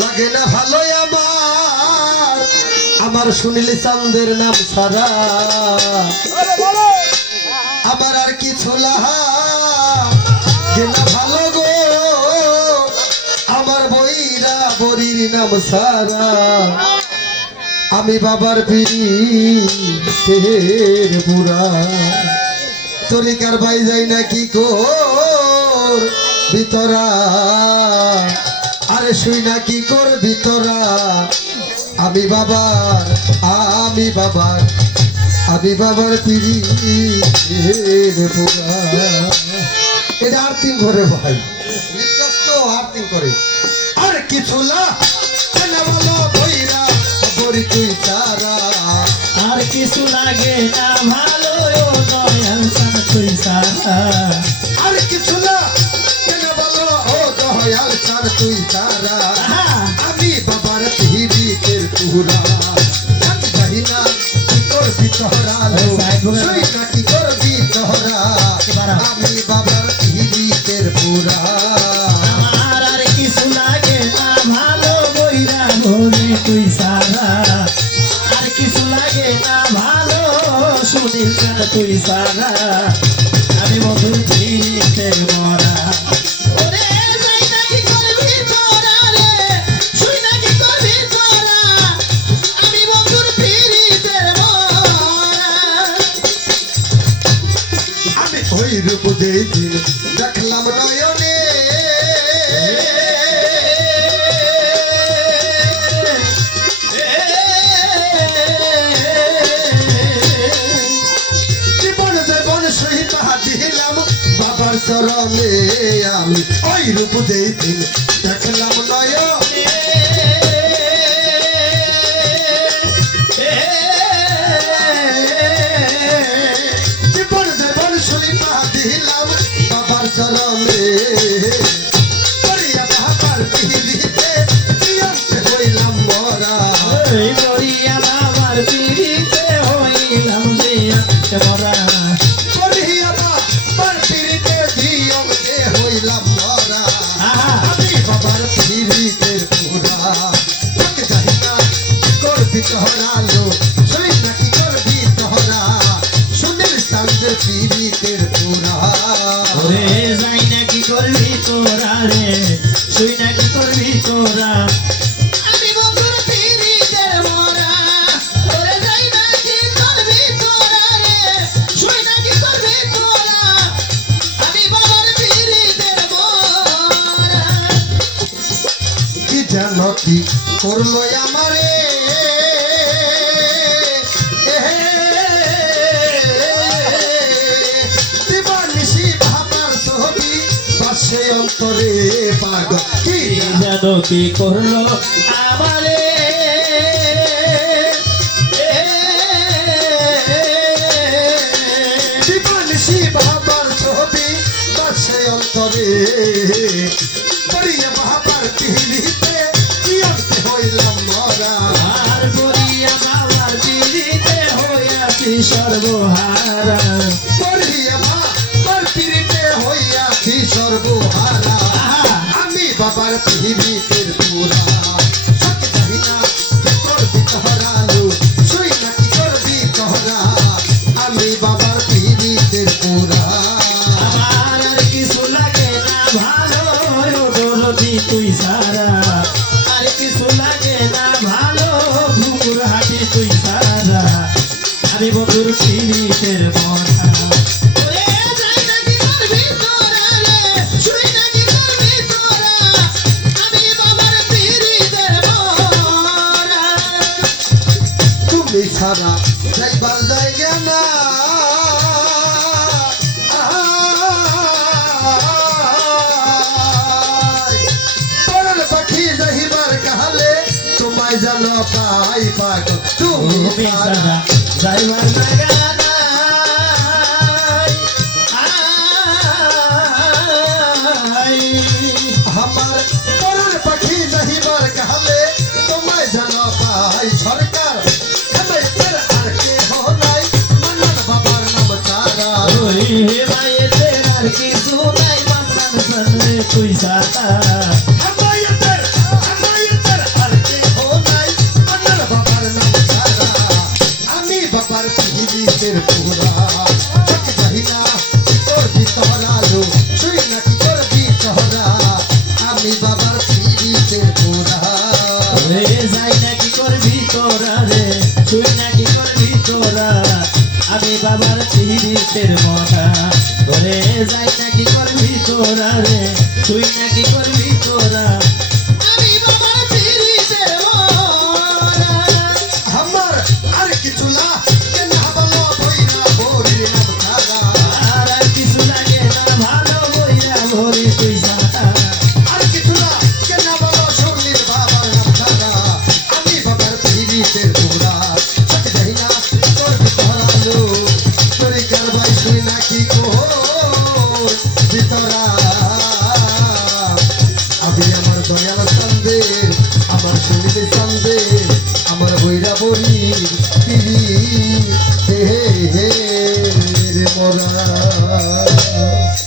লাগে না ভালো আমার আমার শুনিলে চাঁদের নাম সারা আমার আর কিছু লাগে না ভালো গো আমার বইরা বরির নাম সারা আমি বাবার পীরের বুড়া তরিকার ভাই যাই না কি কর ভিতরা আরে শুই না কি কর ভিতরা আমি বাবার পীরের বুড়া এটা আর্থিং করে ভাই তো আর্থিং করে আর কিছু না বলো বইরা বরি তুই সারা আর কিছু লাগে না ভালো ও দয়াল চান তুই সারা আর কিছু না কেন বলো ও দয়াল চান তুই সারা আমি বাবার পীরের পুরা আমি জানি না কি করবি তোরা শুই না কি করবি তোরা আমি বাবার পীরের পুরা আমার আর কিছু লাগে না ভালো বইরা বলে তুই সারা আর কিছু লাগে না ভালো সুনীল চান তুই সারা আমি মধুর পীড়িতে মরা ওরে যাই না কি করবি তোরা রে শুই না কি করবি তোরা আমি মধুর পীড়িতে মরা আমি ওই রূপ দেখি দেখলাম নয়নে জীবন জীবন সহিত দিলাম বাবার চরণে আমি ওই রূপ দেখি দেখলাম নয়নে জীবন জীবন সহিত দিলাম বাবার চরণে করিয়া বাবার পীড়িতে প্রিয়তে হইলাম মরা এই মরিয়া আমার পীড়িতে হইলাম যে মরা করিয়া বাবার পীড়িতে প্রিয়তে হইলাম মরা আমি বাবার পীড়িতের পুরা তোকে জানি না কি করবি তোরা লো শুই না কি করবি তোরা শুনিল চাঁদের পীড়িতের পুরা ওরে যাই না কি করবি তোরা রে শুই না কি করবি তোরা আমি বন্ধুর পীড়িতের মরা ওরে যাই না কি করবি তোরা রে শুই না কি করবি তোরা আমি বাবার পীড়িতের মরা কি জানো কি করলো আমারে দিবানিশি ভাবার ছবি বাসে অন্তরে পাগল কি যেন কি করলো আমারে দিবানিশি ভাবার ছবি বাসে অন্তরে করিয়া ভাবার পীড়িতে কি অর্থে হইলাম মরা আর বলিয়া বাবার পীড়িতে হইয়াছি সর্বহারা করিয়া ভাবার পীড়িতে হইয়াছি সর্বহারা আমি বাবার পীড়িতের পুরা সত্যি জানি না কি করবি তোরা লো শুই না কি করবি তোরা আমি বাবার পীড়িতের পুরা আমার আর কিছু লাগে না ভালো দরদি তুই সারা আর কিছু লাগে না ভালো ঘুমুর হাঁটি তুই সারা আমি বন্ধুর পীড়িতের মরা ওরে যাই না কি করবি তোরা রে শুই না কি করবি তোরা আমি বাবার পীড়িতের মরা তুমি ছাড়া যাইবার জায়গা না পরার পাখি যাইবার কাহালে তোমায় জানো পাই পাক তুমি তুমি ছাড়া সারা যাইবার জায়গা নাই আমার পরার পাখি যাইবার কাহালে তোমায় জানো পাই সরকার হেমায়তের আর কে নাই মান্নান বাবার নাম তারা ওই মায়ের আর কিছু নাই মান্নান সন্নে তুই সারা হেমায়তের দয়াল চান্দে আমার শুনিলে চান্দে আমার বৈরা বরির তিরি হে হে রে মোরা